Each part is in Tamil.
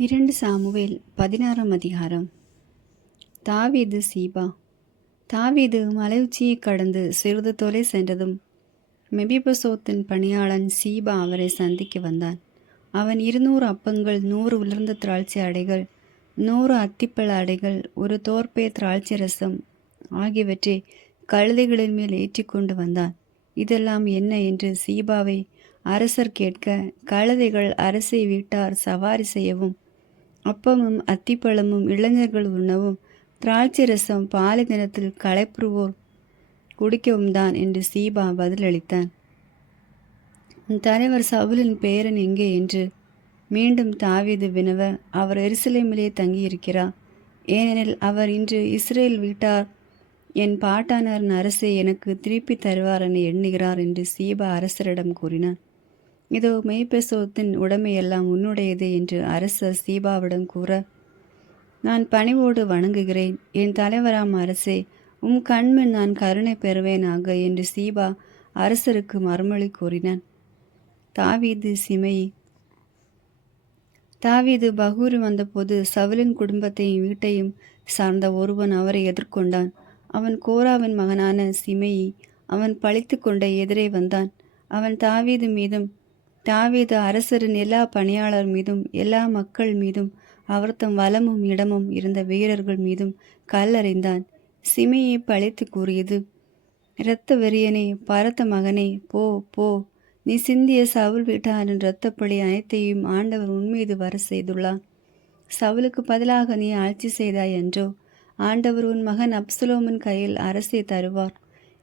2 சாமுவேல் 16ஆம் அதிகாரம். தாவீது சீபா. தாவீது மலை உச்சியைக் கடந்து சிறிது தொலை சென்றதும் மெபிபோசேத்தின் பணியாளன் சீபா அவரை சந்திக்க வந்தான். அவன் 200 அப்பங்கள், 100 உலர்ந்த திராட்சை அடைகள், 100 அத்திப்பழ அடைகள், ஒரு தோற்பே திராட்சை ரசம் ஆகியவற்றை கழுதைகளின் மேல் ஏற்றி கொண்டு வந்தான். இதெல்லாம் என்ன என்று சீபாவை அரசர் கேட்க, கழுதைகள் அரசை வீட்டார் சவாரி செய்யவும், அப்பமும் அத்திப்பழமும் இளைஞர்கள் உண்ணவும், திராட்சை ரசம் பாலை தினத்தில் களைப்புறுவோர் குடிக்கவும் தான் என்று சீபா பதிலளித்தான். உன் தலைவர் சவுலின் பேரன் எங்கே என்று மீண்டும் தாவீது வினவ, அவர் எருசலேமிலே தங்கியிருக்கிறார். ஏனெனில் அவர் இன்று இஸ்ரேல் வீட்டார் என் பாட்டானாரின் அரசை எனக்கு திருப்பி தருவார் என எண்ணுகிறார் என்று சீபா அரசரிடம் கூறினான். இதோ மெய்பெசோத்தின் உடைமையெல்லாம் உன்னுடையது என்று அரசர் சீபாவிடம் கூற, நான் பணிவோடு வணங்குகிறேன். என் தலைவராம் அரசே, கண்முன் நான் கருணை பெறுவேனாக என்று சீபா அரசருக்கு மறுமொழி கூறினான். தாவீது சிமெயி. தாவீது பகூரு வந்தபோது சவுலின் குடும்பத்தையும் வீட்டையும் சார்ந்த ஒருவன் அவரை எதிர்கொண்டான். அவன் கோராவின் மகனான சிமெயி. அவன் பழித்து கொண்ட எதிரே வந்தான். அவன் தாவீது மீதும் தாவீது அரசரின் எல்லா பணியாளர் மீதும் எல்லா மக்கள் மீதும் அவர் தம் வலமும் இடமும் இருந்த வீரர்கள் மீதும் கல்லறிந்தான். சிமையை பழித்து கூறியது, இரத்த வெறியனே, பரத்த மகனே, போ போ, நீ சிந்திய சவுல் வீட்டாரின் இரத்தப்பழி அனைத்தையும் ஆண்டவர் உன்மீது வர செய்துள்ளார். சவுலுக்கு பதிலாக நீ ஆட்சி செய்தாய் என்றோ? ஆண்டவர் உன் மகன் அப்சலோமின் கையில் அரசை தருவார்.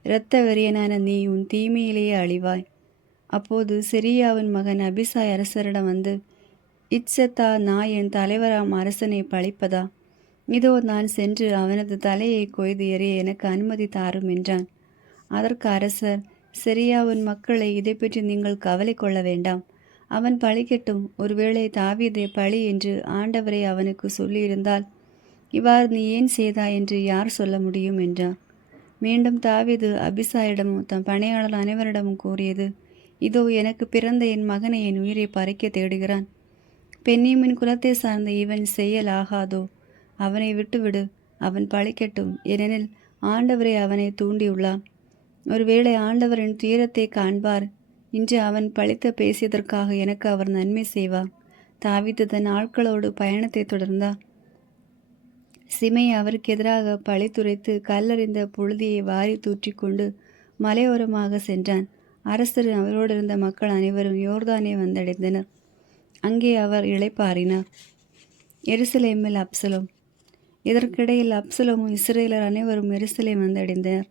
இரத்த வெறியனான நீ உன் தீமையிலேயே அழிவாய். அப்போது சிரியாவின் மகன் அபிசாய் அரசரிடம் வந்து, இட்சத்தா, நான் என் தலைவராம் அரசனை பழிப்பதா? இதோ நான் சென்று அவனது தலையை கொய்து எறிய எனக்கு அனுமதி தாரும் என்றான். அதற்கு அரசர், சிரியாவின் மக்களை இதை பற்றி நீங்கள் கவலை கொள்ள வேண்டாம். அவன் பழிக்கட்டும். ஒருவேளை தாவீதை பழி என்று ஆண்டவரை அவனுக்கு சொல்லியிருந்தால், இவ்வாறு நீ ஏன் செய்தாய் என்று யார் சொல்ல முடியும் என்றார். மீண்டும் தாவீது அபிசாயிடமும் தம் பணியாளர் அனைவரிடமும் கூறியது, இதோ எனக்கு பிறந்த என் மகனை என் உயிரை பறிக்க தேடுகிறான். பென்னியமின் குலத்தை சார்ந்த இவன் செய்யலாகாதோ? அவனை விட்டுவிடு, அவன் பழிக்கட்டும். ஏனெனில் ஆண்டவரை அவனை தூண்டியுள்ளார். ஒருவேளை ஆண்டவரின் துயரத்தை காண்பார். இன்று அவன் பழித்த பேசியதற்காக எனக்கு அவர் நன்மை செய்வார். தாவீது தன் ஆட்களோடு பயணத்தை தொடர்ந்தார். சிமை அவருக்கு எதிராக பழித்துரைத்து கல்லறிந்த புழுதியை வாரி தூற்றி கொண்டு மலையோரமாக சென்றான். அரசர் அவரோடு இருந்த மக்கள் அனைவரும் யோர்தானை வந்தடைந்தனர். அங்கே அவர் இளைப்பாறினார். எருசலேமில் அப்சலோம். இதற்கிடையில் அப்சலோமும் இஸ்ரேலர் அனைவரும் எருசலேம் வந்தடைந்தனர்.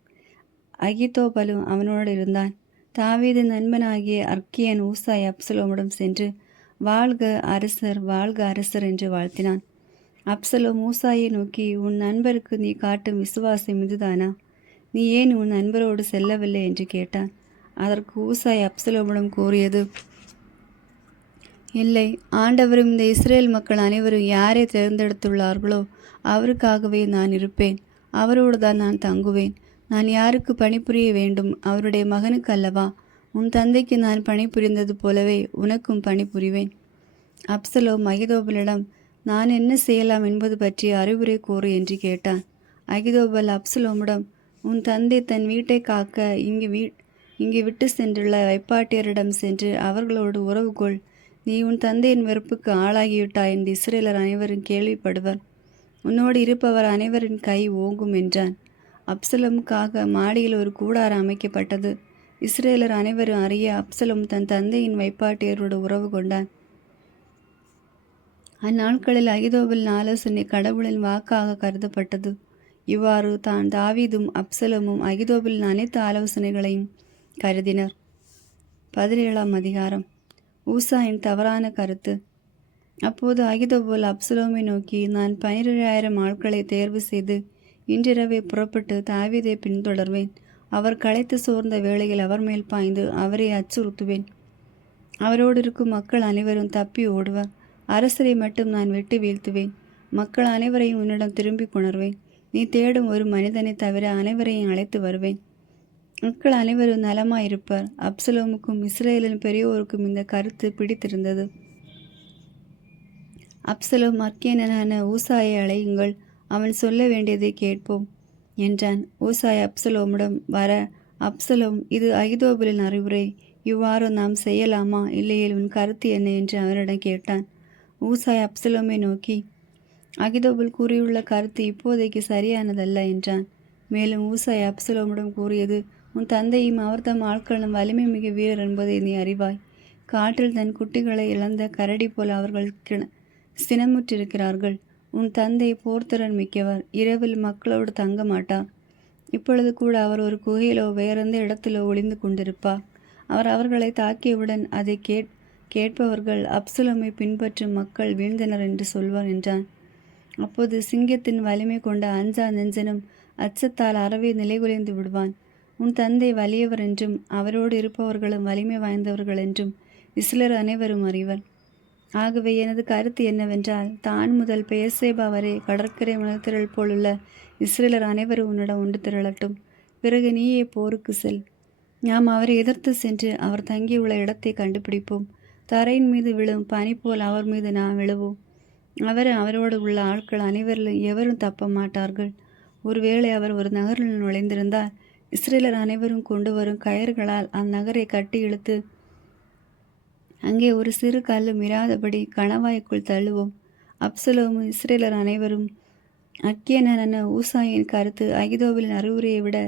அகித்தோபலும் அவனோடு இருந்தான். தாவீது நண்பனாகிய அர்க்கியன் ஊசாய் அப்சலோமிடம் சென்று, வாழ்க அரசர், வாழ்க அரசர் என்று வாழ்த்தினான். அப்சலோம் ஊசாயை நோக்கி, உன் நண்பருக்கு நீ காட்டும் விசுவாசம் இதுதானா? நீ ஏன் உன் நண்பரோடு செல்லவில்லை என்று கேட்டான். அதற்கு ஊசாய் அப்சலோமிடம் கூறியது, இல்லை, ஆண்டவரும் இந்த இஸ்ரேல் மக்கள் அனைவரும் யாரை தேர்ந்தெடுத்துள்ளார்களோ அவருக்காகவே நான் இருப்பேன். அவரோடு தான் நான் தங்குவேன். நான் யாருக்கு பணிபுரிய வேண்டும்? அவருடைய மகனுக்கு அல்லவா? உன் தந்தைக்கு நான் பணிபுரிந்தது போலவே உனக்கும் பணிபுரிவேன். அப்சலோம் அகிதோபலிடம், நான் என்ன செய்யலாம் என்பது பற்றி அறிவுரை கூறு என்று கேட்டான். அகிதோபல் அப்சலோமிடம், உன் தந்தை தன் வீட்டை காக்க இங்கு விட்டு சென்றுள்ள வைப்பாட்டியரிடம் சென்று அவர்களோடு உறவு கொள். நீ உன் தந்தையின் வெறுப்புக்கு ஆளாகிவிட்டாய் என்று இஸ்ரேலர் அனைவரும் கேள்விப்படுவர். உன்னோடு இருப்பவர் அனைவரின் கை ஓங்கும் என்றான். அப்சலோமுக்காக மாடியில் ஒரு கூடாரம் அமைக்கப்பட்டது. இஸ்ரேலர் அனைவரும் அறிய அப்சலோம் தன் தந்தையின் வைப்பாட்டியரோடு உறவு கொண்டான். அந்நாட்களில் அகிதோபலின் ஆலோசனை கடவுளின் வாக்காக கருதப்பட்டது. இவ்வாறு தான் தாவீதும் அப்சலோமும் அகிதோபலின் அனைத்து ஆலோசனைகளையும் கருதினர். 17ஆம் அதிகாரம். ஊசாயின் தவறான கருத்து. அப்போது அகிதோபல் அப்சலோமை நோக்கி, நான் 12,000 ஆட்களை தேர்வு செய்து இன்றிரவே புறப்பட்டு தாவீதை பின்தொடர்வேன். அவர் களைத்து சோர்ந்த வேளையில் அவர் மேல் பாய்ந்து அவரை அச்சுறுத்துவேன். அவரோடு இருக்கும் மக்கள் அனைவரும் தப்பி ஓடுவர். அரசரை மட்டும் நான் வெட்டி வீழ்த்துவேன். மக்கள் அனைவரையும் உன்னிடம் திரும்பி கொணர்வேன். நீ தேடும் ஒரு மனிதனை தவிர அனைவரையும் அழைத்து வருவேன். மக்கள் அனைவரும் நலமாயிருப்பர். அப்சலோமுக்கும் இஸ்ரேலின் பெரியோருக்கும் இந்த கருத்து பிடித்திருந்தது. அப்சலோம் அற்கேனனான ஊசாயை அழையுங்கள், அவன் சொல்ல வேண்டியதை கேட்போம் என்றான். ஊசாய் அப்சலோமிடம் வர, அப்சலோம், இது அகிதோபலின் அறிவுரை, இவ்வாறு நாம் செய்யலாமா, இல்லையேல் உன் கருத்து என்ன என்று அவனிடம் கேட்டான். ஊசாய் அப்சலோமை நோக்கி, அகிதோபல் கூறியுள்ள கருத்து இப்போதைக்கு சரியானதல்ல என்றான். மேலும் ஊசாய் அப்சலோமிடம் கூறியது, உன் தந்தையும் அவர்தம் ஆட்களும் வலிமை மிகு வீரர் என்பதை நீ அறிவாய். காட்டில் தன் குட்டிகளை இழந்த கரடி போல அவர்கள் சினமுற்றிருக்கிறார்கள். உன் தந்தை போர்த்திறன் மிக்கவர், இரவில் மக்களோடு தங்க மாட்டார். இப்பொழுது கூட அவர் ஒரு குகையிலோ வேறெந்த இடத்திலோ ஒளிந்து கொண்டிருப்பார். அவர் அவர்களை தாக்கியவுடன் அதை கேட்பவர்கள் அப்சலோமை பின்பற்றும் மக்கள் வீழ்ந்தனர் என்று சொல்வார் என்றான். அப்போது சிங்கத்தின் வலிமை கொண்ட அஞ்சா நெஞ்சனும் அச்சத்தால் அறவே நிலைகுலைந்து விடுவான். உன் தந்தை வலியவர் என்றும் அவரோடு இருப்பவர்களும் வலிமை வாய்ந்தவர்கள் என்றும் இஸ்ரேலர் அனைவரும் அறிவர். ஆகவே எனது கருத்து என்னவென்றால், தான் முதல் பெயர்சேபா வரை கடற்கரை மணத்திரள் போலுள்ள இஸ்ரேலர் அனைவரும் உன்னிடம் ஒன்று திரளட்டும். பிறகு நீயே போருக்கு செல். நாம் அவரை எதிர்த்து சென்று அவர் தங்கியுள்ள இடத்தை கண்டுபிடிப்போம். தரையின் மீது விழும் பனி போல் அவர் மீது நாம் விழுவோம். அவரோடு உள்ள ஆட்கள் அனைவரிலும் எவரும் தப்ப மாட்டார்கள். ஒருவேளை அவர் ஒரு நகரில் நுழைந்திருந்தால் இஸ்ரேலர் அனைவரும் கொண்டு வரும் கயர்களால் அந்நகரை கட்டி இழுத்து அங்கே ஒரு சிறு கல்லும் இராதபடி கணவாய்க்குள் தள்ளுவோம். அப்சலோமும் இஸ்ரேலர் அனைவரும் அக்கியனான ஊசாயின் கருத்து அகிதோபலின் அறிவுரையை விட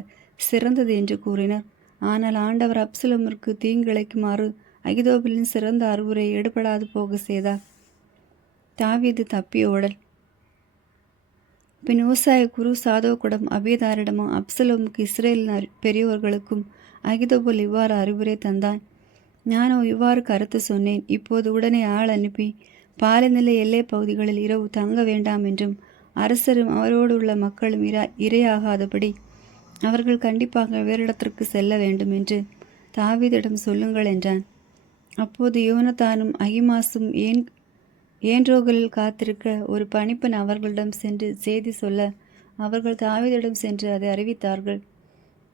சிறந்தது என்று கூறினர். ஆனால் ஆண்டவர் அப்சலோமிற்கு தீங்கிழைக்குமாறு அகிதோபலின் சிறந்த அறிவுரை எடுபடாது போக செய்தார். தாவீது தப்பி ஓடல். பின் ஊசாய் குரு சாதோக்குடம் அபியதாரிடமும் அப்சலோமுக்கு இஸ்ரேலின் பெரியோர்களுக்கும் அகிதோபல் இவ்வாறு அறிவுரை தந்தான். நானோ இவ்வாறு கருத்து சொன்னேன். இப்போது உடனே ஆள் அனுப்பி பாலைநிலை எல்லை பகுதிகளில் இரவு தங்க வேண்டாம் என்றும் அரசரும் அவரோடு உள்ள மக்களும் இரையாகாதபடி அவர்கள் கண்டிப்பாக வேறிடத்திற்கு செல்ல வேண்டும் என்று தாவீதிடம் சொல்லுங்கள் என்றான். அப்போது யோனத்தானும் அகிமாசும் ஏன்ரோகலில் காத்திருக்க ஒரு பணிப்பெண் அவர்களிடம் சென்று செய்தி சொல்ல அவர்கள் தாவீதிடம் சென்று அதை அறிவித்தார்கள்.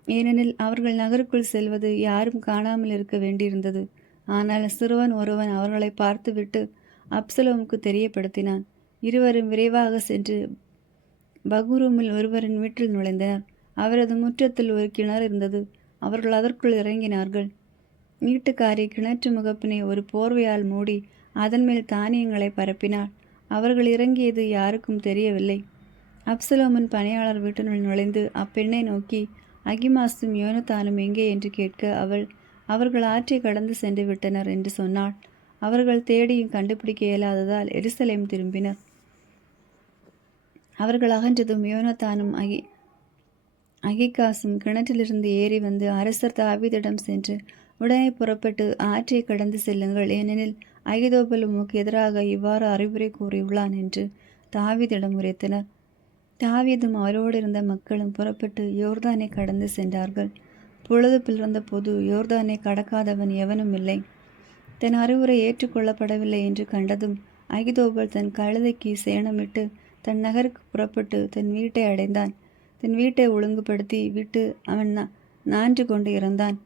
ஏனெனில் அவர்கள் நகருக்குள் செல்வது யாரும் காணாமல் இருக்க வேண்டியிருந்தது. ஆனால் சிறுவன் ஒருவன் அவர்களை பார்த்துவிட்டு அப்சலோமுக்கு தெரியப்படுத்தினான். இருவரும் விரைவாக சென்று பகுரூமில் ஒருவரின் வீட்டில் நுழைந்தனர். அவரது முற்றத்தில் ஒரு கிணறு இருந்தது. அவர்கள் அதற்குள் இறங்கினார்கள். வீட்டுக்காரி கிணற்று முகப்பினை ஒரு போர்வையால் மூடி அதன் மேல் தானியங்களை பரப்பினாள். அவர்கள் இறங்கியது யாருக்கும் தெரியவில்லை. அப்சலோமின் பணியாளர் வீட்டினுள் நுழைந்து அப்பெண்ணை நோக்கி, அகிமாசும் யோனத்தானும் எங்கே என்று கேட்க அவர்கள் ஆற்றை கடந்து சென்று விட்டனர் என்று சொன்னாள். அவர்கள் தேடியும் கண்டுபிடிக்க இயலாததால் எருசலேம் திரும்பினர். அவர்கள் அகன்றதும் யோனத்தானும் அகிகாசும் கிணற்றிலிருந்து ஏறி வந்து அரசர் தாவீதிடம் சென்று, உடனே புறப்பட்டு ஆற்றை கடந்து செல்லுங்கள், ஏனெனில் அகிதோபல் உமக்கு எதிராக இவ்வாறு அறிவுரை கூறியுள்ளான் என்று தாவீதிடம் உரைத்தனர். தாவீதும் அவரோடு இருந்த மக்களும் புறப்பட்டு யோர்தானை கடந்து சென்றார்கள். பொழுது பிளர்ந்த போது யோர்தானை கடக்காதவன் எவனும் இல்லை. தன் அறிவுரை ஏற்றுக்கொள்ளப்படவில்லை என்று கண்டதும் அகிதோபல் தன் கழுதைக்கு சேணமிட்டு தன் நகருக்கு புறப்பட்டு தன் வீட்டை அடைந்தான். தன் வீட்டை ஒழுங்குபடுத்தி விட்டு அவன் நான்று கொண்டு இறந்தான்.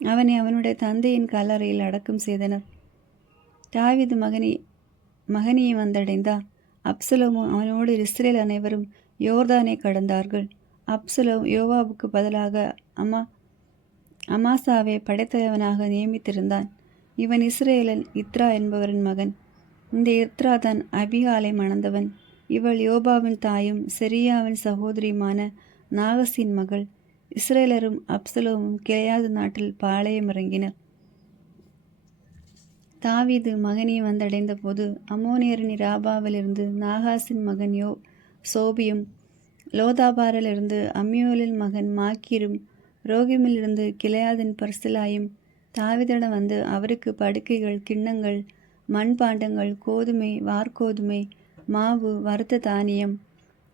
அவனை அவனுடைய தந்தையின் கல்லறையில் அடக்கம் செய்தனர். தாவீது மகனியை வந்தடைந்தார். அப்சலோமும் அவனோடு இஸ்ரேல் அனைவரும் யோர்தானை கடந்தார்கள். அப்சலோம் யோவாபுக்கு பதிலாக அமாசாவை படைத்தலைவனாக நியமித்திருந்தான். இவன் இஸ்ரேலன் இத்ரா என்பவரின் மகன். இந்த இத்ரா தான் அபிகாலை மணந்தவன். இவள் யோபாவின் தாயும் செரியாவின் சகோதரியுமான நாகசின் மகள். இஸ்ரேலரும் அப்சலோமும் கிளையாது நாட்டில் பாளையம் இறங்கினர். தாவீது மகனியை வந்தடைந்த போது அம்மோனியரின் ராபாவிலிருந்து நாகாசின் மகன் சோபியும், லோதாபாரிலிருந்து அம்மியோலின் மகன் மாக்கீரும், ரோகிமிலிருந்து கிளையாதின் பர்சிலாயும் தாவீதிடம் வந்து அவருக்கு படுக்கைகள், கிண்ணங்கள், மண்பாண்டங்கள், கோதுமை, வார்கோதுமை, மாவு, வறுத்த தானியம்,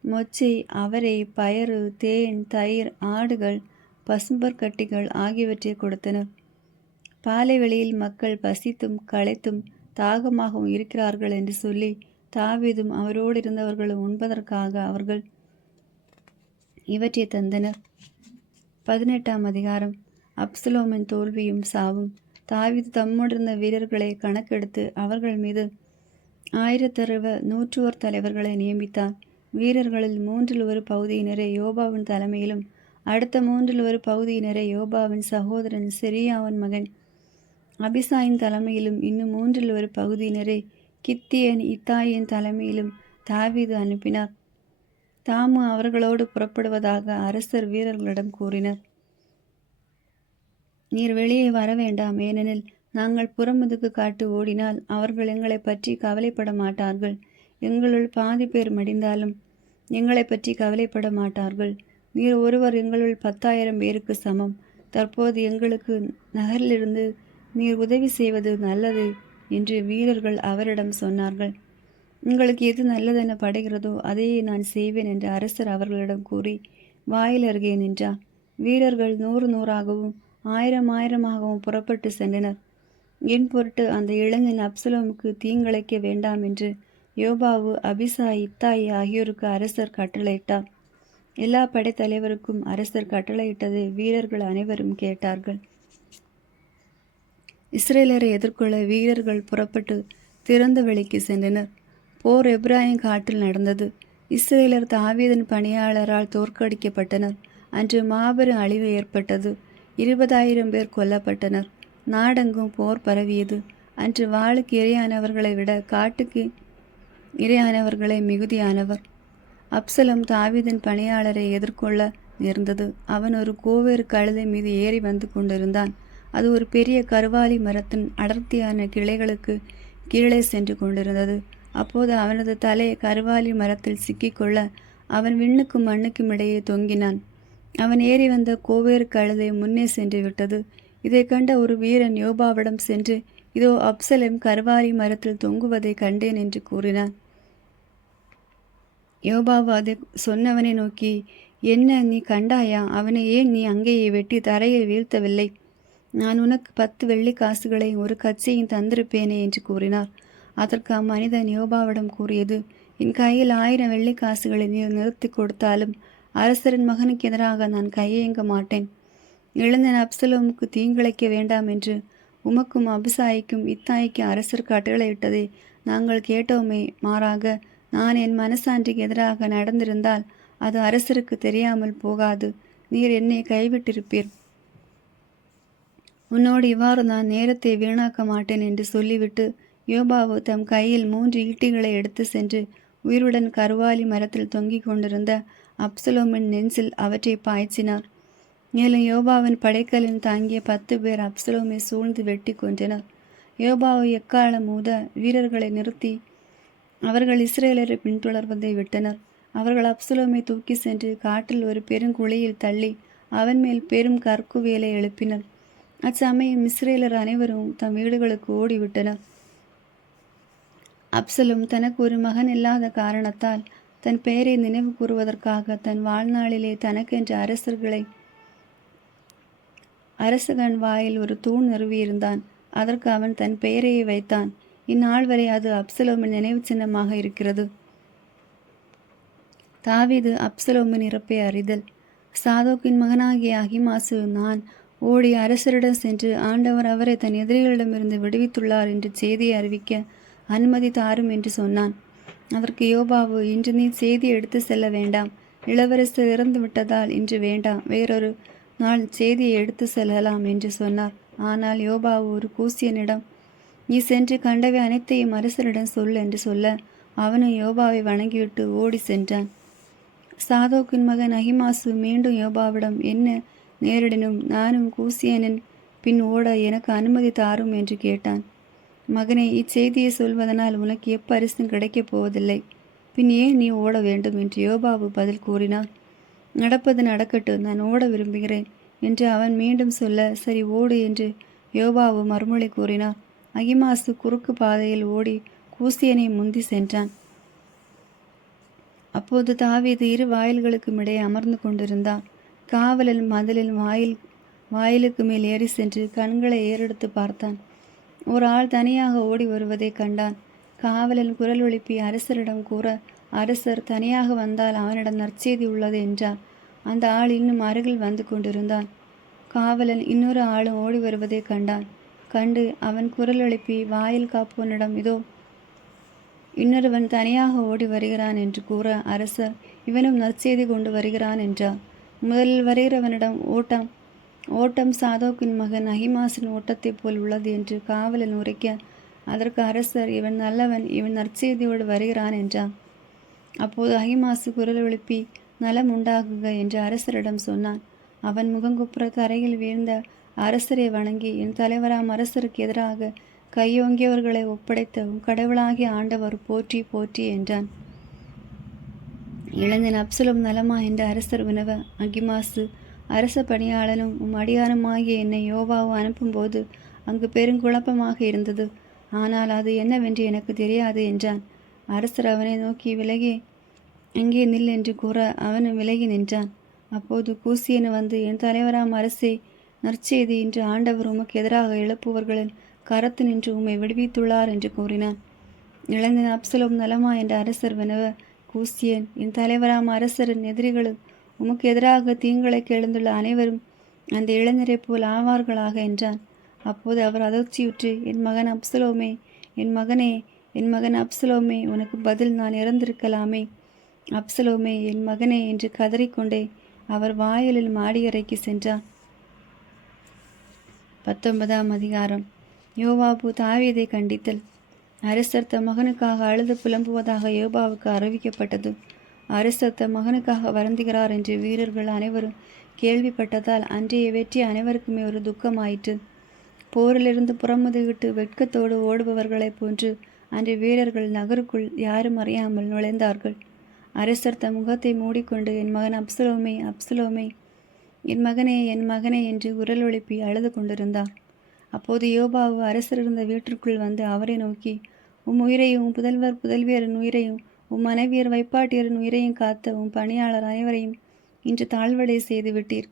மொச்சை, அவரை, பயறு, தேன், தயிர், ஆடுகள், பசும்பற்கட்டிகள் ஆகியவற்றை கொடுத்தனர். பாலை வெளியில் மக்கள் பசித்தும் களைத்தும் தாகமாகவும் இருக்கிறார்கள் என்று சொல்லி தாவீதும் அவரோடு இருந்தவர்களும் உண்பதற்காக அவர்கள் இவற்றை தந்தனர். 18ஆம் அதிகாரம். அப்சலோமின் தோல்வியும் சாவும். தாவீது தம்முடிருந்த வீரர்களை கணக்கெடுத்து அவர்கள் மீது ஆயிரத்தறுவ 101 தலைவர்களை நியமித்தார். வீரர்களில் மூன்றில் ஒரு பகுதியினரை யோவாபின் தலைமையிலும், அடுத்த மூன்றில் ஒரு பகுதியினரை யோவாபின் சகோதரன் செரியாவின் மகன் அபிசாயின் தலைமையிலும், இன்னும் மூன்றில் ஒரு பகுதியினரை கித்தியன் இத்தாயின் தலைமையிலும் தாவீது அனுப்பினார். தாமு அவர்களோடு புறப்படுவதாக அரசர் வீரர்களிடம் கூறினர். நீர் வெளியே வர வேண்டாம், ஏனெனில் நாங்கள் புறமுதுக்கு காட்டு ஓடினால் அவர்கள் எங்களை பற்றி கவலைப்பட மாட்டார்கள். எங்களுள் பாதி பேர் மடிந்தாலும் எங்களை பற்றி கவலைப்பட மாட்டார்கள். நீர் ஒருவர் எங்களுள் 10,000 பேருக்கு சமம். தற்போது எங்களுக்கு நகரிலிருந்து நீர் உதவி செய்வது நல்லது என்று வீரர்கள் அவரிடம் சொன்னார்கள். உங்களுக்கு எது நல்லதென படுகிறதோ அதையே நான் செய்வேன் என்று அரசர் அவர்களிடம் கூறி வாயில் அருகே நின்றார். வீரர்கள் 100 100ஆகவும் 1000 1000ஆகவும் புறப்பட்டு சென்றனர். என் பொருட்டு அந்த இளைஞன் அப்சலோமுக்கு தீங்கிழைக்க வேண்டாம் என்று யோவாபு, அபிசாய், இத்தாயி ஆகியோருக்கு அரசர் கட்டளையிட்டார். எல்லா படைத்தலைவருக்கும் அரசர் கட்டளையிட்டதை வீரர்கள் அனைவரும் கேட்டார்கள். இஸ்ரேலரை எதிர்கொள்ள வீரர்கள் புறப்பட்டு திறந்த வெளிக்கு சென்றனர். போர் எப்ராயிம் காட்டில் நடந்தது. இஸ்ரேலர் தாவீதின் பணியாளரால் தோற்கடிக்கப்பட்டனர். அன்று மாபெரும் அழிவு ஏற்பட்டது. 20,000 பேர் கொல்லப்பட்டனர். நாடெங்கும் போர் பரவியது. அன்று வாளுக்கு இரையானவர்களை விட காட்டுக்கு இரையானவர்களை மிகுதியானவர். அப்சலம் தாவீதின் பணியாளரை எதிர்கொள்ள நேர்ந்தது. அவன் ஒரு கோவேறு கழுதை மீது ஏறி வந்து கொண்டிருந்தான். அது ஒரு பெரிய கருவாலி மரத்தின் அடர்த்தியான கிளைகளுக்கு கீழே சென்று கொண்டிருந்தது. அப்போது அவனது தலை கருவாலி மரத்தில் சிக்கிக்கொள்ள அவன் விண்ணுக்கும் மண்ணுக்கும் இடையே தொங்கினான். அவன் ஏறி வந்த கோவேறு கழுதை முன்னே சென்று விட்டது. இதை கண்ட ஒரு வீரன் யோவாபிடம் சென்று, இதோ அப்சலம் கருவாலி மரத்தில் தொங்குவதை கண்டேன் என்று கூறினான். யோவாபு அதை சொன்னவனை நோக்கி, என்ன, நீ கண்டாயா? அவனை ஏன் நீ அங்கேயே வெட்டி தரையை வீழ்த்தவில்லை? நான் உனக்கு 10 வெள்ளி காசுகளை ஒரு கச்சையும் தந்திருப்பேனே என்று கூறினார். அதற்கு அம்மனிதன் யோவாபிடம் கூறியது, என் கையில் 1000 வெள்ளி காசுகளை நீர் நிறுத்தி கொடுத்தாலும் அரசரின் மகனுக்கு எதிராக நான் கையேங்க மாட்டேன். இளைஞன் அப்சலோமுக்கு தீங்கிழைக்க வேண்டாம் என்று உமக்கும் அபிசாய்க்கும் இத்தாய்க்கும் அரசர் கட்டளையிட்டதை நாங்கள் கேட்டோமே. மாறாக நான் என் மனசான்றுக்கு எதிராக நடந்திருந்தால் அது அரசருக்கு தெரியாமல் போகாது. நீர் என்னை கைவிட்டிருப்பீர். உன்னோடு இவ்வாறு நான் நேரத்தை வீணாக்க மாட்டேன் என்று சொல்லிவிட்டு யோவாபு தம் கையில் 3 ஈட்டிகளை எடுத்து சென்று உயிருடன் கருவாலி மரத்தில் தொங்கிக் கொண்டிருந்த அப்சலோமின் நெஞ்சில் அவற்றை பாய்ச்சினார். மேலும் யோவாவின் படைக்கலில் தாங்கிய 10 பேர் அப்சலோமை சூழ்ந்து வெட்டி கொன்றனர். யோவாபு எக்காலம் ஊத வீரர்களை நிறுத்தி அவர்கள் இஸ்ரேலரை பின்தொடர்வதை விட்டனர். அவர்கள் அப்சலோமை தூக்கி சென்று காட்டில் ஒரு பெருங்குழியில் தள்ளி அவன் மேல் பெரும் கற்குவியலை எழுப்பினர். அச்சமயம் இஸ்ரேலர் அனைவரும் தம் வீடுகளுக்கு ஓடிவிட்டனர். அப்சலோம் தனக்கு ஒரு மகன் இல்லாத காரணத்தால் தன் பெயரை நினைவு கூறுவதற்காக தன் வாழ்நாளிலே தனக்கென்ற அரசகன் வாயில் ஒரு தூண் நிறுவியிருந்தான். அதற்கு அவன் தன் பெயரையே வைத்தான். இந்நாள் வரை அது அப்சலோமின் நினைவு சின்னமாக இருக்கிறது. தாவீது அப்சலோமின் இறப்பை அறிதல். சாதோக்கின் மகனாகிய அகிமாசு நான் ஓடி அரசரிடம் சென்று, ஆண்டவர் அவரை தன் எதிரிகளிடமிருந்து விடுவித்துள்ளார் என்று செய்தியை அறிவிக்க அனுமதி தாரும் என்று சொன்னான். அதற்கு யோவாபு, இன்று நீ செய்தி எடுத்து செல்ல வேண்டாம். இளவரசர் இறந்து விட்டதால் இன்று வேண்டாம், வேறொரு நாள் செய்தியை எடுத்து செல்லலாம் என்று சொன்னார். ஆனால் யோவாபு ஒரு கூசியனிடம், நீ சென்று கண்டவை அனைத்தையும் அரசரிடம் சொல் என்று சொல்ல, அவனும் யோவாவை வணங்கிவிட்டு ஓடி சென்றான். சாதோக்கின் மகன் அகிமாசு மீண்டும் யோவாவிடம், என்ன நேரிடனும் நானும் கூசியனின் பின் ஓட எனக்கு அனுமதி தாரும் என்று கேட்டான். மகனே, இச்செய்தியை சொல்வதனால் உனக்கு எப்பரிசும் கிடைக்கப் போவதில்லை. பின் ஏன் நீ ஓட வேண்டும் என்று யோவாபு பதில் கூறினார். நடப்பது நடக்கட்டும், நான் ஓட விரும்புகிறேன் என்று அவன் மீண்டும் சொல்ல, சரி ஓடு என்று யோவாபு மறுமொழி கூறினார். அகிமாசு குறுக்கு பாதையில் ஓடி கூசியனை முந்தி சென்றான். அப்போது தாவீது 2 வாயில்களுக்கும் இடையே அமர்ந்து கொண்டிருந்தார். காவலன் மதிலின் வாயிலுக்கு மேல் ஏறி சென்று கண்களை ஏறெடுத்து பார்த்தான். ஒரு ஆள் தனியாக ஓடி வருவதை கண்டான். காவலன் குரல் எழுப்பி அரசரிடம் கூற, அரசர் தனியாக வந்தால் அவனிடம் நற்செய்தி உள்ளது என்றார். அந்த ஆள் இன்னும் அருகில் வந்து கொண்டிருந்தான். காவலன் இன்னொரு ஆளும் ஓடி வருவதை கண்டான். கண்டு அவன் குரல் எழுப்பி வாயில் காப்போனிடம், இதோ இன்னொருவன் தனியாக ஓடி வருகிறான் என்று கூற அரசர், இவனும் நற்செய்தி கொண்டு வருகிறான் என்றார். முதலில் வருகிறவனிடம், ஓட்டம் சாதோக்கின் மகன் அகிமாசின் ஓட்டத்தைப் போல் உள்ளது என்று காவலன் உரைக்க, அதற்கு அரசர், இவன் நல்லவன், இவன் நற்செய்தியோடு வருகிறான் என்றான். அப்போது அகிமாசு குரல் எழுப்பி, நலம் உண்டாகுக என்று அரசரிடம் சொன்னான். அவன் முகங்குப்புற தரையில் வீழ்ந்த அரசரை வணங்கி, என் தலைவராம் அரசருக்கு எதிராக கையோங்கியவர்களை ஒப்படைத்த கடவுளாகிய ஆண்டவர் போற்றி போற்றி என்றான். இளைஞன் அப்சலோம் நலமா என்று அரசர் வினவ, அகிமாசு, அரச பணியாளனும் அடியானுமாகிய என்னை யோவாவு அனுப்பும்போது அங்கு பெருங்குழப்பமாக இருந்தது. ஆனால் அது என்னவென்று எனக்கு தெரியாது என்றான். அரசர் அவனை நோக்கி, விலகி அங்கே நில் என்று கூற அவனும் விலகி நின்றான். அப்போது கூசியன் வந்து, என் தலைவராம் அரசே, நற்செய்தி, இன்று ஆண்டவர் உமக்கு எதிராக எழுப்புவர்களின் கரத்து நின்று உம்மை விடுவித்துள்ளார் என்று கூறினான். இளைஞன் அப்சலோம் நலமா என்ற அரசர் வினவ, கூசியன், என் தலைவராம் அரசரின் எதிரிகளும் உமக்கு எதிராக தீங்கிழைக்க எழுந்துள்ள அனைவரும் அந்த இளைஞரைப் போல் ஆவார்களாக என்றான். அப்போது அவர் அதிர்ச்சியுற்று, என் மகன் அப்சலோமே, என் மகனே, என் மகன் அப்சலோமே, உனக்கு பதில் நான் இறந்திருக்கலாமே. அப்சலோமே, என் மகனே என்று கதறிக்கொண்டே அவர் வாயிலில் மாடியறைக்கு சென்றார். 19ஆம் அதிகாரம். யோவாபு தாவீதை கண்டித்தல். அரசர் தம் மகனுக்காக அழுது புலம்புவதாக யோவாவுக்கு அறிவிக்கப்பட்டது. அரசர் தம் மகனுக்காக வருந்துகிறார் என்று வீரர்கள் அனைவரும் கேள்விப்பட்டதால் அன்றைய வெற்றி அனைவருக்குமே ஒரு துக்கமாயிற்று. போரிலிருந்து புறமுதுகிட்டு வெட்கத்தோடு ஓடுபவர்களைப் போன்று அன்று வீரர்கள் நகருக்குள் யாரும் அறியாமல் நுழைந்தார்கள். அரசர் தம் முகத்தை மூடிக்கொண்டு, என் மகன் அப்சலோமே, அப்சலோமே, என் மகனே, என் மகனே என்று குரல் எழுப்பி அழுது கொண்டிருந்தார். அப்போது யோவாபு அரசர் இருந்த வீட்டிற்குள் வந்து அவரை நோக்கி, உம் உயிரையும் உம் புதல்வர் புதல்வியரின் உயிரையும் உம் மனைவியர் வைப்பாட்டியரின் உயிரையும் காத்த உம் பணியாளர் அனைவரையும் இன்று தாழ்வடை செய்து விட்டீர்.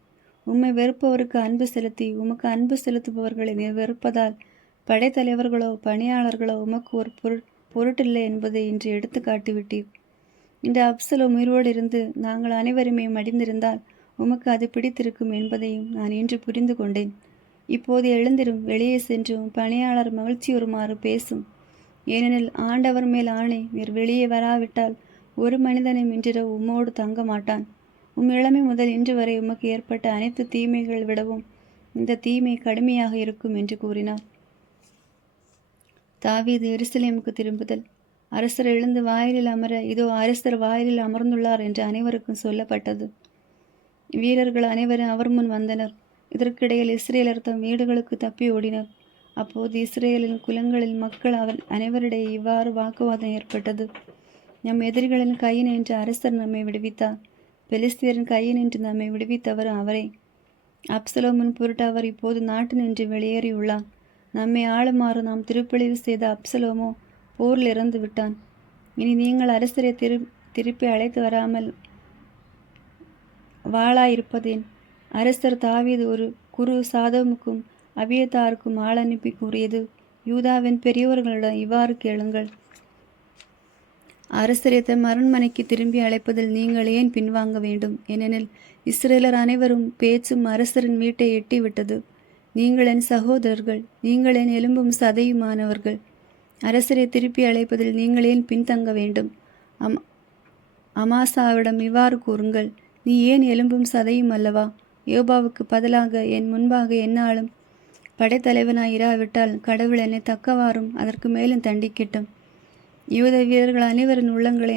உம்மை வெறுப்பவருக்கு அன்பு செலுத்தி உமக்கு அன்பு செலுத்துபவர்களை வெறுப்பதால் படைத்தலைவர்களோ பணியாளர்களோ உமக்கு ஒரு பொருட்டில்லை என்பதை இன்று எடுத்து காட்டிவிட்டீர். இன்று அப்சலோம் உயிரோடு இருந்து நாங்கள் அனைவருமே மடிந்திருந்தால் உமக்கு அது பிடித்திருக்கும் என்பதையும் நான் இன்று புரிந்து கொண்டேன். இப்போது எழுந்திரும், வெளியே சென்று உம் பணியாளர் மகிழ்ச்சியுறுமாறு பேசும். ஏனெனில் ஆண்டவர் மேல் ஆணை, நீர் வெளியே வராவிட்டால் ஒரு மனிதனும் இன்றிரவு உம்மோடு தங்க மாட்டான். உம் இளமை முதல் இன்று வரை உமக்கு ஏற்பட்ட அனைத்து தீமைகள் விடவும் இந்த தீமை கடுமையாக இருக்கும் என்று கூறினார். தாவீது எருசலேமுக்கு திரும்புதல். அரசர் எழுந்து வாயிலில் அமர, இதோ அரசர் வாயிலில் அமர்ந்துள்ளார் என்று அனைவருக்கும் சொல்லப்பட்டது. வீரர்கள் அனைவரும் அவர் முன் வந்தனர். இதற்கிடையில் இஸ்ரேலர் தம் வீடுகளுக்கு தப்பி ஓடினர். அப்போது இஸ்ரேலின் குலங்களில் மக்கள் அனைவரிடையே இவ்வாறு வாக்குவாதம் ஏற்பட்டது. நம் எதிரிகளின் கையினின்று அரசர் நம்மை விடுவித்தார். பெலிஸ்தியரின் கையினின்று நம்மை விடுவித்தவர் அவரே. அப்சலோமின் பொருட்டு அவர் இப்போது நாட்டு நின்று வெளியேறியுள்ளார். நம்மை ஆளுமாறு நாம் திருப்பழிவு செய்த அப்சலோமோ போரில் இறந்து விட்டான். இனி நீங்கள் அரசரை திருப்பி அழைத்து வராமல் வாளாயிருப்பதேன்? அரசர் தாவீது ஒரு குரு சாதோமுக்கும் அபியத்தாருக்கும் ஆள் அனுப்பி கூறியது, யூதாவின் பெரியோர்களிடம் இவ்வாறு கேளுங்கள். அரசரை தம் அரண்மனைக்கு திரும்பி அழைப்பதில் நீங்கள் ஏன் பின்வாங்க வேண்டும்? ஏனெனில் இஸ்ரேலர் அனைவரும் பேச்சும் அரசரின் வீட்டை எட்டிவிட்டது. நீங்கள் என் சகோதரர்கள், நீங்கள் என் எலும்பும் சதையுமானவர்கள். அரசரை திருப்பி அழைப்பதில் நீங்கள் ஏன் பின்தங்க வேண்டும்? அமாசாவிடம் இவ்வாறு கூறுங்கள், நீ ஏன் எலும்பும் சதையும் அல்லவா? யோபாவுக்கு பதிலாக என் முன்பாக எந்நாளும் படைத்தலைவனாய் இராவிட்டால் கடவுள் என்னை தக்கவாறும் அதற்கு மேலும் தண்டிக்கட்டும். யூத வீரர்கள் அனைவரின் உள்ளங்களை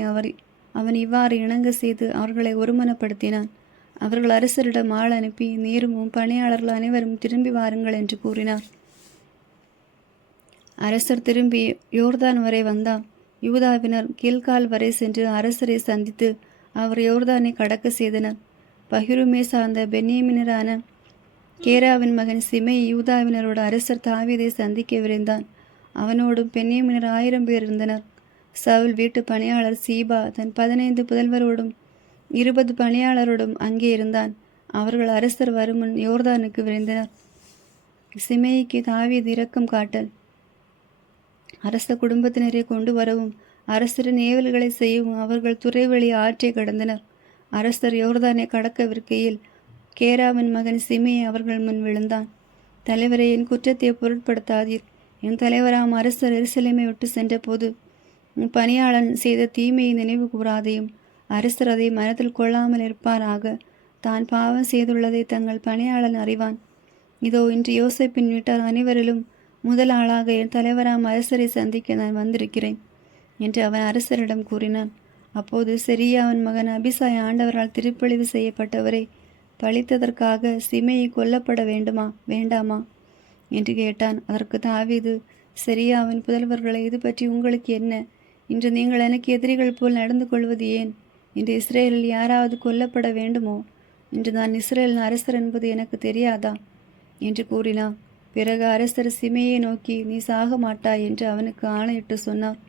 அவன் இவ்வாறு இணங்க செய்து அவர்களை ஒருமனப்படுத்தினான். அவர்கள் அரசரிடம் ஆள் அனுப்பி, நீரும் பணியாளர்கள் அனைவரும் திரும்பி வாருங்கள் என்று கூறினார். அரசர் திரும்பி யோர்தான் வரை வந்தார். யூதாவினர் கில்கால் வரை சென்று அரசரை சந்தித்து அவர் யோர்தானை கடக்க செய்தனர். பகிருமே சார்ந்த பென்யமீனரான கேராவின் மகன் சிமை யூதாவினரோடு அரசர் தாவீதை சந்திக்க விரைந்தான். அவனோடும் பென்யமீனர் 1000 பேர் இருந்தனர். சவுல் வீட்டு பணியாளர் சீபா தன் 15 புதல்வரோடும் 20 பணியாளரோடும் அங்கே இருந்தான். அவர்கள் அரசர் வருமுன் யோர்தானுக்கு விரைந்தனர். சிமைக்கு தாவீது இரக்கம் காட்டல். அரச குடும்பத்தினரை கொண்டு வரவும் அரசரின் ஏவல்களை செய்யவும் அவர்கள் துறைவழி ஆற்றை கடந்தனர். அரசர் யோர்தானை கடக்கவிருக்கையில் கேராவின் மகன் சிமையை அவர்கள் முன் விழுந்தான். தலைவரை, என் குற்றத்தை பொருட்படுத்தாதீர். என் தலைவராம் அரசர் எருசலேமை விட்டு சென்ற போது உன் பணியாளன் செய்த தீமையை நினைவு கூறாதையும் அரசர் அதை மனத்தில் கொள்ளாமல் இருப்பாராக. தான் பாவம் செய்துள்ளதை தங்கள் பணியாளன் அறிவான். இதோ இன்று யோசேப்பின் வீட்டார் அனைவரிலும் முதல் ஆளாக என் தலைவராம் அரசரை சந்திக்க நான் வந்திருக்கிறேன் என்று அவன் அரசரிடம் கூறினான். அப்போது செரியா அவன் மகன் அபிசாய் ஆண்டவரால் திருப்பழிவு செய்யப்பட்டவரை பழித்ததற்காக சிமையை கொல்லப்பட வேண்டாமா என்று கேட்டான். அதற்கு தாவீது, செரியாவின் புதல்வர்களை, இது பற்றி உங்களுக்கு என்ன? இன்று நீங்கள் எனக்கு எதிரிகள் போல் நடந்து கொள்வது ஏன்? இன்று இஸ்ரேலில் யாராவது கொல்லப்பட வேண்டுமோ? இன்று நான் இஸ்ரேலின் அரசர் என்பது எனக்கு தெரியாதா என்று கூறினான். பிறகு அரசர் சிமையை நோக்கி, நீ சாக மாட்டாய் என்று அவனுக்கு ஆணையிட்டு சொன்னார்.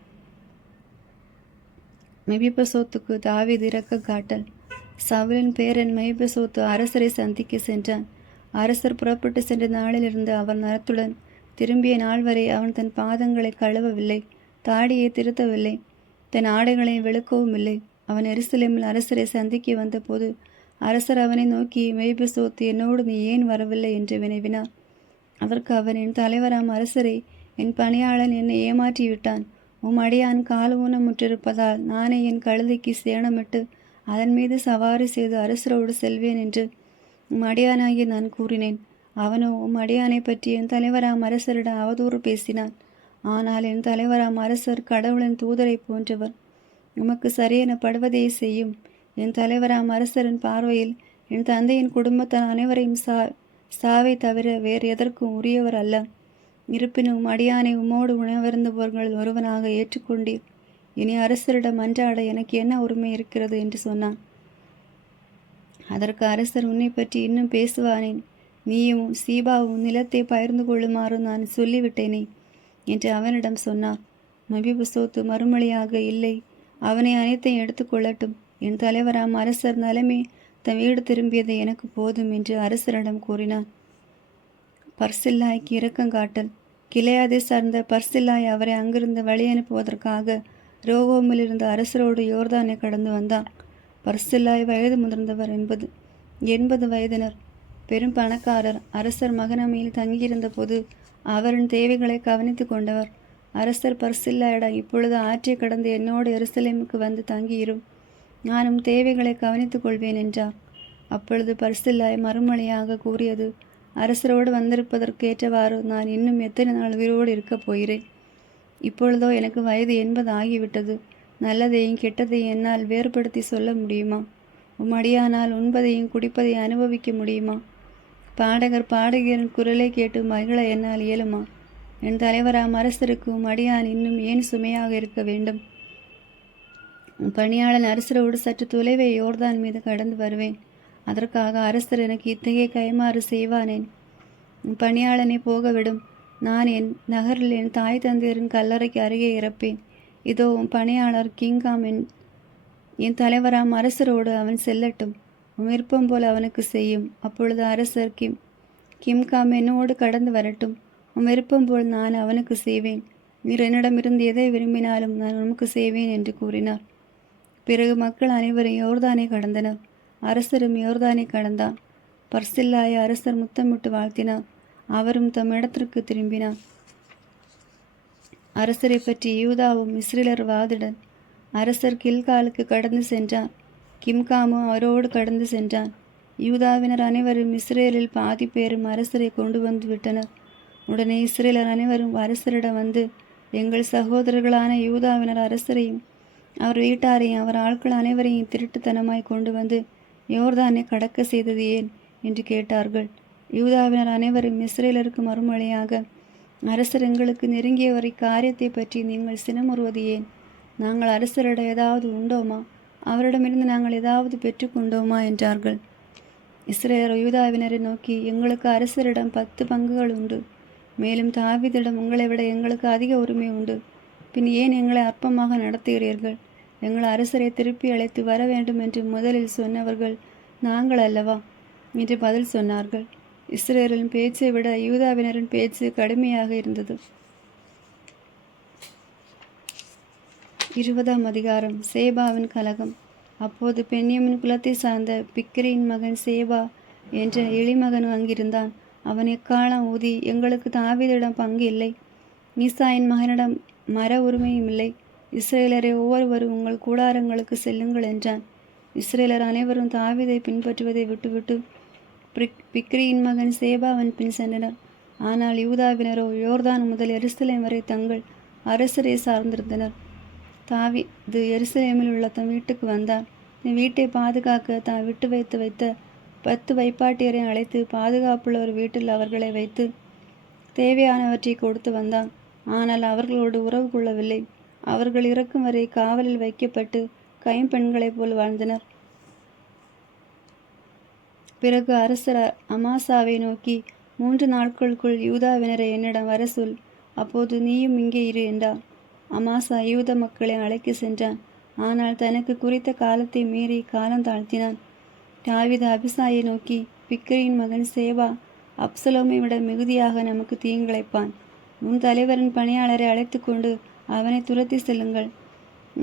மெபிபசோத்துக்கு தாவீது இரக்கம் காட்டல். சவுலின் பேரன் மெபிபசோத்து அரசரை சந்திக்க சென்றான். அரசர் புறப்பட்டு சென்ற நாளிலிருந்து அவன் நரத்துடன் திரும்பிய நாள் வரை அவன் தன் பாதங்களை கழுவவில்லை, தாடியை திருத்தவில்லை, தன் ஆடைகளை வெளுக்கவும் இல்லை. அவன் எருசலேமில் அரசரை சந்திக்க வந்தபோது அரசர் அவனை நோக்கி, மெபிபசோத்து, என்னோடு நீ ஏன் வரவில்லை என்று வினவினார். அதற்கு அவன், என் தலைவராம் அரசரை, என் பணியாளன் என்னை ஏமாற்றிவிட்டான். அடியான் கால் ஊனமுற்றிருப்பதால் நானே என் கழுதைக்கு சேணமிட்டு அதன் மீது சவாரி செய்து அரசரோடு செல்வேன் என்று அடியானாகி நான் கூறினேன். அவனோ அடியானை பற்றி என் தலைவராம் அரசரிடம் அவதூறு பேசினான். ஆனால் என் தலைவராம் அரசர் கடவுளின் தூதரை போன்றவர், உமக்கு சரியென படுவதே செய்யும். என் தலைவராம் அரசரின் பார்வையில் என் தந்தையின் குடும்பத்தார் அனைவரையும் சாவை தவிர வேறு எதற்கும் உரியவர் அல்ல. இருப்பினும் அடியானை உம்மோடு உணவருந்துபவர்களில் ஒருவனாக ஏற்றுக்கொண்டீர். இனி அரசரிடம் மன்றாட எனக்கு என்ன உரிமை இருக்கிறது என்று சொன்னான். அதற்கு அரசர், உன்னை பற்றி இன்னும் பேசுவானேன்? நீயும் சீபாவும் நிலத்தை பகிர்ந்து கொள்ளுமாறு நான் சொல்லிவிட்டேனே என்று அவனிடம் சொன்னார். மெபிபசோத்து மறுமொழியாக, இல்லை, அவனை அனைத்தையும் எடுத்துக்கொள்ளட்டும். என் தலைவராம் அரசர் நலமே தன் வீடு திரும்பியது எனக்கு போதும் என்று அரசரிடம் கூறினான். பர்சில்லாய்க்கு இரக்கம் காட்டல். கிளையாதை சார்ந்த பர்சில்லாய் அவரை அங்கிருந்து வழி அனுப்புவதற்காக ரோகோமில் இருந்த அரசரோடு யோர்தானை கடந்து வந்தான். பர்சில்லாய் வயது முதிர்ந்தவர், 80 வயதினர், பெரும் பணக்காரர். அரசர் மகனமையில் தங்கியிருந்த போது அவரின் தேவைகளை கவனித்து கொண்டவர். அரசர் பர்சில்லாயிடம், இப்பொழுது ஆற்றை கடந்து என்னோடு எருசலேமுக்கு வந்து தங்கியிரும், நானும் தேவைகளை கவனித்துக் கொள்வேன் என்றார். அப்பொழுது பர்சில்லாய் மறுமொழியாக கூறியது, அரசரோடு வந்திருப்பதற்கு ஏற்றவாறு நான் இன்னும் எத்தனை நாள் உயிரோடு இருக்கப் போகிறேன்? இப்பொழுதோ எனக்கு வயது 80 ஆகிவிட்டது. நல்லதையும் கெட்டதையும் என்னால் வேறுபடுத்தி சொல்ல முடியுமா? அடியானால் உண்பதையும் குடிப்பதையும் அனுபவிக்க முடியுமா? பாடகர் பாடகியரின் குரலை கேட்டு மகிழ என்னால் இயலுமா? என் தலைவராம் அரசருக்கு அடியான் இன்னும் ஏன் சுமையாக இருக்க வேண்டும்? பணியாளன் அரசரோடு சற்று தொலைவை யோர்தான் மீது கடந்து வருவேன். அதற்காக அரசர் எனக்கு இத்தகைய கைமாறு செய்வானேன்? பணியாளனை போகவிடும். நான் என் நகரில் என் தாய் தந்தையரின் கல்லறைக்கு அருகே இறப்பேன். இதோ பணியாளர் கிங்காம் என் தலைவராம் அரசரோடு அவன் செல்லட்டும். விருப்பம் போல் அவனுக்கு செய்யும். அப்பொழுது அரசர் கிம்காம் என்னோடு கடந்து வரட்டும். விருப்பம் போல் நான் அவனுக்கு செய்வேன். நீர் என்னிடமிருந்து எதை விரும்பினாலும் நான் உனக்கு செய்வேன் என்று கூறினார். பிறகு மக்கள் அனைவரும் யோர்தானை கடந்தனர். அரசரும் யோர்தானை கடந்தார். பர்சில்லாயை அரசர் முத்தமிட்டு வாழ்த்தினார். அவரும் தம் இடத்திற்கு திரும்பினார். அரசரை பற்றி யூதாவும் இஸ்ரேலர் வாதிடன். அரசர் கில்காலுக்கு கடந்து சென்றார். கிம்காமும் அவரோடு கடந்து சென்றான். யூதாவினர் அனைவரும் இஸ்ரேலில் பாதி பேரும் அரசரை கொண்டு வந்து விட்டனர். உடனே இஸ்ரேலர் அனைவரும் அரசரிடம் வந்து, எங்கள் சகோதரர்களான யூதாவினர் அரசரையும் அவர் வீட்டாரையும் அவர் ஆட்கள் அனைவரையும் திருட்டுத்தனமாய் கொண்டு வந்து யோர்தானை கடக்க செய்தது ஏன் என்று கேட்டார்கள். யூதாவினர் அனைவரும் இஸ்ரேலருக்கு மறுமொழியாக, அரசர் எங்களுக்கு நெருங்கியவரை காரியத்தை பற்றி நீங்கள் சினமுறுவது ஏன்? நாங்கள் அரசரிடம் ஏதாவது உண்டோமா? அவரிடமிருந்து நாங்கள் ஏதாவது பெற்றுக்கொண்டோமா என்றார்கள். இஸ்ரேலர் யூதாவினரை நோக்கி, எங்களுக்கு அரசரிடம் 10 பங்குகள் உண்டு. மேலும் தாவீதிடம் உங்களை விட எங்களுக்கு அதிக உரிமை உண்டு. பின் ஏன் எங்களை அற்பமாக நடத்துகிறீர்கள்? எங்கள் அரசரை திருப்பி அழைத்து வர வேண்டும் என்று முதலில் சொன்னவர்கள் நாங்கள் அல்லவா என்று பதில் சொன்னார்கள். இஸ்ரேலின் பேச்சை விட யூதாவினரின் பேச்சு கடுமையாக இருந்தது. 20ஆம் அதிகாரம். சேபாவின் கலகம். அப்போது பென்யமின் குலத்தை சார்ந்த பிக்கிரியின் மகன் சேபா என்ற எளிமகன் அங்கிருந்தான். அவன் எக்காலம் ஊதி, எங்களுக்கு தாவீதிடம் பங்கு இல்லை, ஈசாயின் மகனிடம் மர உரிமையும் இல்லை, இஸ்ரேலரை ஒவ்வொருவரும் உங்கள் கூடாரங்களுக்கு செல்லுங்கள் என்றான். இஸ்ரேலர் அனைவரும் தாவீதை பின்பற்றுவதை விட்டுவிட்டு பிக்ரியின் மகன் சேபாவின் பின் சென்றனர். ஆனால் யூதாவினரோ யோர்தான் முதல் எருசலேம் வரை தங்கள் அரசரை சார்ந்திருந்தனர். தாவீது எருசலேமில் உள்ள தம் வீட்டுக்கு வந்தார். தன் வீட்டை பாதுகாக்க தான் விட்டு வைத்த 10 வைப்பாட்டியரை அழைத்து பாதுகாப்புள்ள ஒரு வீட்டில் அவர்களை வைத்து தேவையானவற்றை கொடுத்து வந்தான். ஆனால் அவர்களோடு உறவு கொள்ளவில்லை. அவர்கள் இறக்கும் வரை காவலில் வைக்கப்பட்டு கைம்பெண்களைப் போல் வாழ்ந்தனர். பிறகு அரசர் அமாசாவை நோக்கி, 3 நாட்களுக்குள் யூதாவினரை என்னிடம் வர சொல், அப்போது நீயும் இங்கே இரு என்றார். அமாசா யூத மக்களை அழைக்க சென்றான். ஆனால் தனக்கு குறித்த காலத்தை மீறி காலம் தாழ்த்தினான். தாவீது அபிசாயை நோக்கி, பிக்ரியின் மகன் சேபா அப்சலோமை விட மிகுதியாக நமக்கு தீங்கிழைப்பான். உன் தலைவரின் பணியாளரை அழைத்து கொண்டு அவனை துரத்தி செல்லுங்கள்.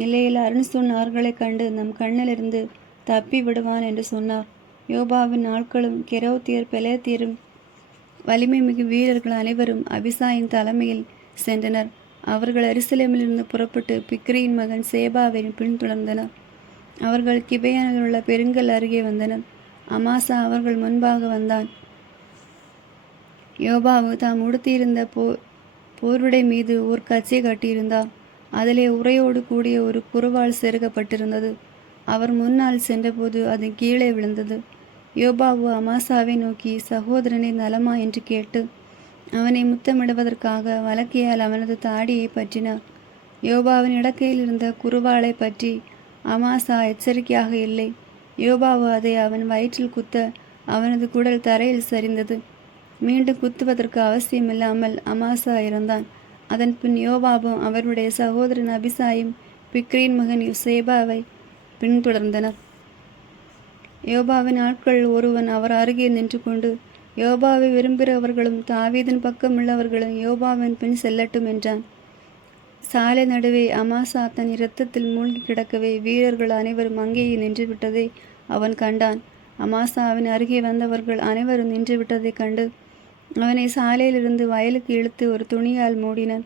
இல்லையில் அருண்சொன் அவர்களைக் கண்டு நம் கண்ணிலிருந்து தப்பி விடுவான் என்று சொன்னார். யோபாவின் ஆட்களும் கெரோத்தியர் பெலேத்தியரும் வலிமை மிகு வீரர்கள் அனைவரும் அபிசாயின் தலைமையில் சென்றனர். அவர்கள் எருசலேமிலிருந்து புறப்பட்டு பிக்ரியின் மகன் சேபாவை பின்தொடர்ந்தனர். அவர்கள் கிபெயானில் உள்ள பெருங்கல் அருகே வந்தனர். அமாசா அவர்கள் முன்பாக வந்தான். யோபாவு தாம் உடுத்தியிருந்த போருடை மீது ஓர் கச்சை கட்டியிருந்தார். அதிலே உரையோடு கூடிய ஒரு குறுவால் செருகப்பட்டிருந்தது. அவர் முன்னால் சென்றபோது அது கீழே விழுந்தது. யோபாவு அமாசாவை நோக்கி, சகோதரனை நலமா என்று கேட்டு அவனை முத்தமிடுவதற்காக வலக்கையால் அவனது தாடியை பற்றினார். யோபாவின் இடக்கையில் இருந்த குறுவாளை பற்றி அமாசா எச்சரிக்கையாக இல்லை. யோபாவு அதை அவன் வயிற்றில் குத்த அவனது குடல் தரையில் சரிந்தது. மீண்டும் குத்துவதற்கு அவசியமில்லாமல் அமாசா இறந்தான். அதன் பின் யோபாபும் அவருடைய சகோதரன் அபிசாயும் பிக்ரியின் மகன் சேபாவை பின்தொடர்ந்தனர். யோபாவின் ஆட்கள் ஒருவன் அவர் அருகே நின்று கொண்டு, யோபாவை விரும்புகிறவர்களும் தாவீதின் பக்கம் உள்ளவர்களும் யோபாவின் பின் செல்லட்டும் என்றான். சாலை நடுவே அமாசா தன் இரத்தத்தில் மூழ்கி கிடக்கவே வீரர்கள் அனைவரும் அங்கேயே நின்று விட்டதை அவன் கண்டான். அமாசாவின் அருகே வந்தவர்கள் அனைவரும் நின்று விட்டதைக் கண்டு அவனை சாலையிலிருந்து வயலுக்கு இழுத்து ஒரு துணியால் மூடினர்.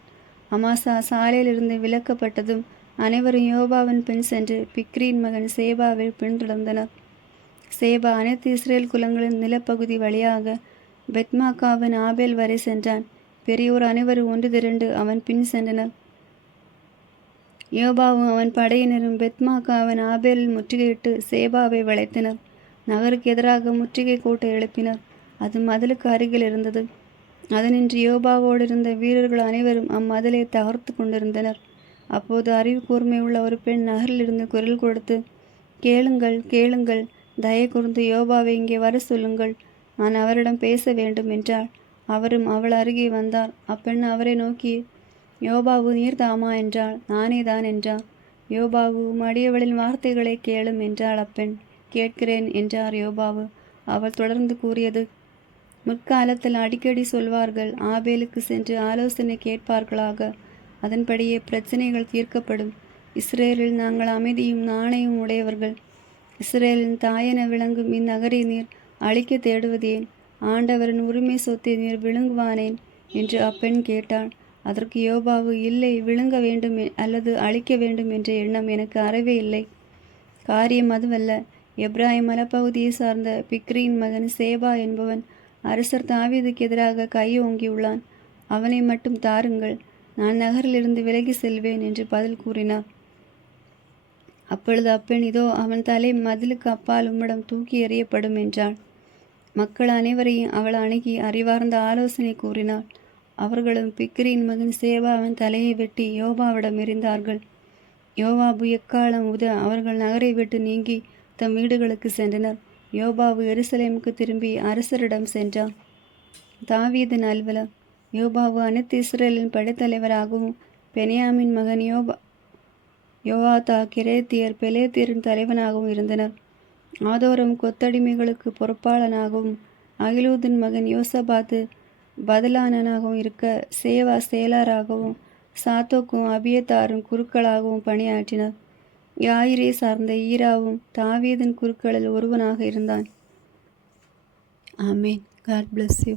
அமாசா சாலையிலிருந்து விலக்கப்பட்டதும் அனைவரும் யோபாவின் பின் சென்று பிக்ரியின் மகன் சேபாவை பின்தொடர்ந்தனர். சேபா அனைத்து இஸ்ரேல் குலங்களின் நிலப்பகுதி வழியாக பெத்மாக்காவின் ஆபேல் வரை சென்றான். பெரியோர் அனைவரும் ஒன்று திரண்டு அவன் பின் சென்றனர். யோபாவும் அவன் படையினரும் பெத்மாக்காவின் ஆபேலில் முற்றுகையிட்டு சேபாவை வளைத்தனர். நகருக்கு எதிராக முற்றுகை கோட்டை எழுப்பினர். அது மதிலுக்கு அருகில் இருந்தது. அதனின்று யோபாவோடு இருந்த வீரர்கள் அனைவரும் அம்மதிலை தகர்த்து கொண்டிருந்தனர். அப்போது அறிவு கூர்மை உள்ள ஒரு பெண் நகரிலிருந்து குரல் கொடுத்து, கேளுங்கள் கேளுங்கள், தயை கூர்ந்து யோபாவை இங்கே வர சொல்லுங்கள், நான் அவரிடம் பேச வேண்டும் என்றாள். அவரும் அவள் அருகே வந்தார். அப்பெண் அவரை நோக்கி, யோபாவு நீர்தாமா என்றாள். நானே தான் என்றார். யோபாவு மடியவளின் வார்த்தைகளை கேளும் என்றாள் அப்பெண். கேட்கிறேன் என்றார் யோபாவு. அவள் தொடர்ந்து கூறியது, முற்காலத்தில் அடிக்கடி சொல்வார்கள், ஆபேலுக்கு சென்று ஆலோசனை கேட்பார்களாக, அதன்படியே பிரச்சனைகள் தீர்க்கப்படும். இஸ்ரேலில் நாங்கள் அமைதியும் நாணயம் உடையவர்கள். இஸ்ரேலின் தாயென விளங்கும் இந்நகரை நீர் அழிக்க தேடுவதேன்? ஆண்டவரின் உரிமை சொத்தை நீர் விழுங்குவானேன் என்று அப்பெண் கேட்டாள். அதற்கு யோபாவு, இல்லை, விழுங்க வேண்டும் அல்லது அழிக்க வேண்டும் என்ற எண்ணம் எனக்கு அறவே இல்லை. காரியம் அதுவல்ல. எப்ராஹிம் மலைப்பகுதியை சார்ந்த பிக்ரியின் மகன் சேபா என்பவன் அரசர் தாவீதுக்கு எதிராக கை ஓங்கியுள்ளான். அவனை மட்டும் தாருங்கள், நான் நகரிலிருந்து விலகி செல்வேன் என்று பதில் கூறினார். அப்பொழுது அப்பெண், இதோ அவன் தலை மதிலுக்கு அப்பால் உம்மிடம் தூக்கி எறியப்படும் என்றாள். மக்கள் அனைவரையும் அவள் அணுகி அறிவார்ந்த ஆலோசனை கூறினாள். அவர்களும் பிக்ரியின் மகன் சேபாவின் தலையை வெட்டி யோபாவிடம் எறிந்தார்கள். யோவாபு எக்காலம் உத அவர்கள் நகரை விட்டு நீங்கி தம் வீடுகளுக்கு சென்றனர். யோபாவு எருசலேமுக்கு திரும்பி அரசரிடம் சென்றான். தாவீதின் அலுவலம். யோபாவு அனைத்து இஸ்ரேலின் படைத்தலைவராகவும் பெனியாமின் மகன் யோவாதா கிரேத்தியர் பெலேத்தியரின் தலைவனாகவும் இருந்தனர். ஆதோரம் கொத்தடிமைகளுக்கு பொறுப்பாளனாகவும் அகிலூதின் மகன் யோசபாத்து பதலானனாகவும் இருக்க சேவா செயலராகவும் சாத்தோக்கும் அபியத்தாரும் குருக்களாகவும் பணியாற்றினர். யாயிரை சார்ந்த ஈராவும் தாவீதின் குருக்களில் ஒருவனாக இருந்தான். ஆமேன். God bless you.